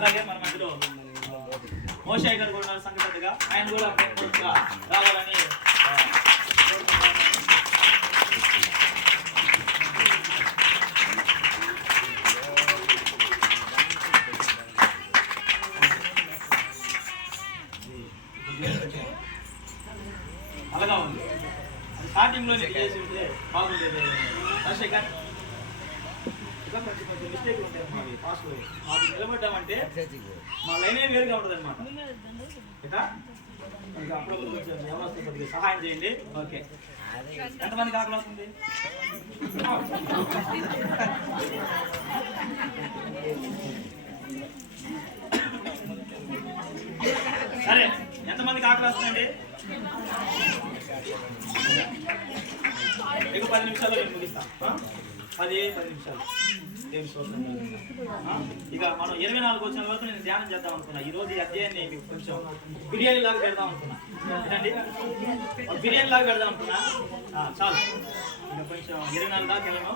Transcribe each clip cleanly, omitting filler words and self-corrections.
అలాగే మన మధ్యలో మోషే గారు కూడా సంఘటనగా ఆయన కూడా రావాలని అలాగా ఉంది. స్టార్టింగ్ లో చేసి ఉంటే బాగుండేది. రాజశేఖర్ కొంచెం మిస్టేక్ ఉంటాయి మాది ఫాస్ట్ మాకు నిలబడ్డామంటే మా లైనే వేరుగా ఉంటుంది అనమాట. అప్పుడప్పుడు కొంచెం వ్యవస్థ కొద్దిగా సహాయం చేయండి. ఓకే, ఎంతమందికి ఆకలి వస్తుంది? సరే, ఎంతమందికి ఆకలి వస్తుందండి? మీకు 10 నిమిషాల్లో నేను ముగిస్తాను. 10 నిమిషాలు. ఇక మనం 24 వచ్చిన వరకు నేను ధ్యానం చేద్దాం అనుకున్నా. ఈ రోజు ఈ అధ్యాయాన్ని కొంచెం బిర్యానీ లాగా పెడదాం అనుకున్నా. ఏంటండి, బిర్యానీ లాగా పెడదాం అనుకున్నా. చాలు, ఇక కొంచెం 24 దాకా వెళ్ళాము.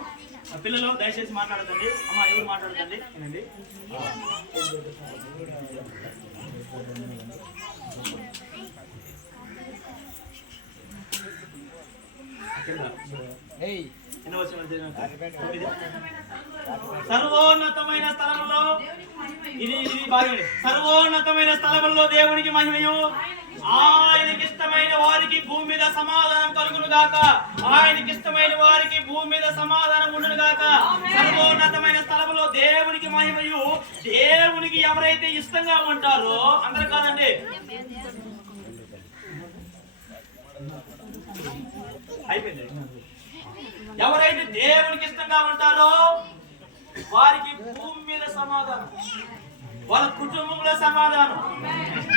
పిల్లలు దయచేసి మాట్లాడదండి. అమ్మ ఎవరు మాట్లాడదండి ఏనండి. సర్వోన్నతమైన స్థలంలో ఇది బాగా సర్వోన్నతమైన స్థలంలో దేవునికి మహిమయు, ఆయనకి ఇష్టమైన వారికి భూమి మీద సమాధానం కలుగును గాక. ఆయనకి ఇష్టమైన వారికి భూమి మీద సమాధానం ఉండును గాక. సర్వోన్నతమైన స్థలంలో దేవునికి మహిమయు. దేవునికి ఎవరైతే ఇష్టంగా ఉంటారో, అందరూ కాదండి, అయిపోయింది. ఎవరైతే దేవునికి ఇష్టంగా ఉంటారో వారికి భూమి మీద సమాధానం, వాళ్ళ కుటుంబంలో సమాధానం,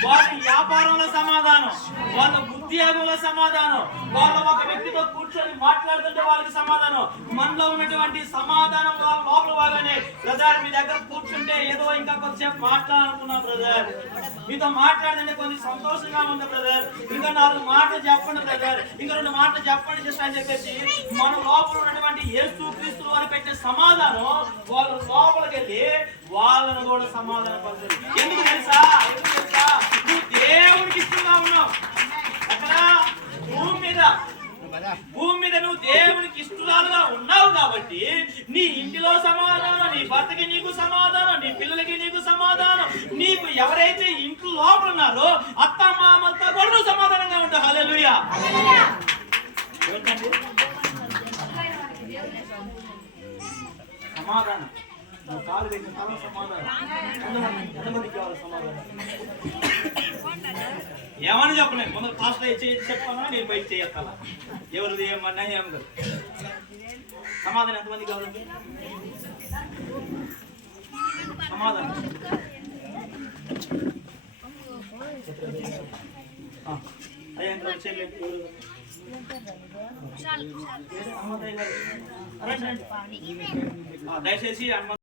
వాళ్ళ వ్యాపారంలో సమాధానం, వాళ్ళ ఉద్యోగంలో సమాధానం, వాళ్ళ ఒక వ్యక్తితో కూర్చొని మాట్లాడుతుంటే వాళ్ళకి సమాధానం. మనలో ఉన్నటువంటి సమాధానం వాళ్ళ లోపల వాళ్ళనే. బ్రదర్, మీ దగ్గర కూర్చుంటే ఏదో ఇంకా కొంచెంసేపు మాట్లాడాలనుకున్నా బ్రదర్, మీతో మాట్లాడుతుంటే కొంచెం సంతోషంగా ఉంది బ్రదర్, ఇంకా 4 మాటలు చెప్పండి బ్రదర్, ఇంకా 2 మాటలు చెప్పండి సిస్టర్ అని చెప్పేసి మన లోపల ఉన్నటువంటి యేసుక్రీస్తు వారు పెట్టే సమాధానం వాళ్ళ లోపలికి వెళ్ళి వాళ్ళను కూడా సమాధానం పరచాలి. ఎందుకు తెలుసా? నువ్వు దేవుడికి ఇష్టంగా ఉన్నావు. అక్కడ భూమి మీద నువ్వు దేవునికి ఇష్టరాలుగా ఉన్నావు కాబట్టి నీ ఇంటిలో సమాధానం, నీ భర్తకి నీకు సమాధానం, నీ పిల్లలకి నీకు సమాధానం, నీకు ఎవరైతే ఇంట్లో లోపల ఉన్నారో అత్త మామలతో కూడా నువ్వు సమాధానంగా ఉంటావు. హల్లెలూయా. సమాధానం నువ్వు కాలు దగ్గర చాలా సమాధానం. ఎంతమందికి కావాలి సమాధానం? ఏమని చెప్పలేదు. ముందు పాస్టర్ చెప్పాలా, నేను బయట చేయెత్తాలా? ఎవరిది ఏమన్నా ఏం కాదు. సమాధానం ఎంతమంది కావాలండి? సమాధానం దయచేసి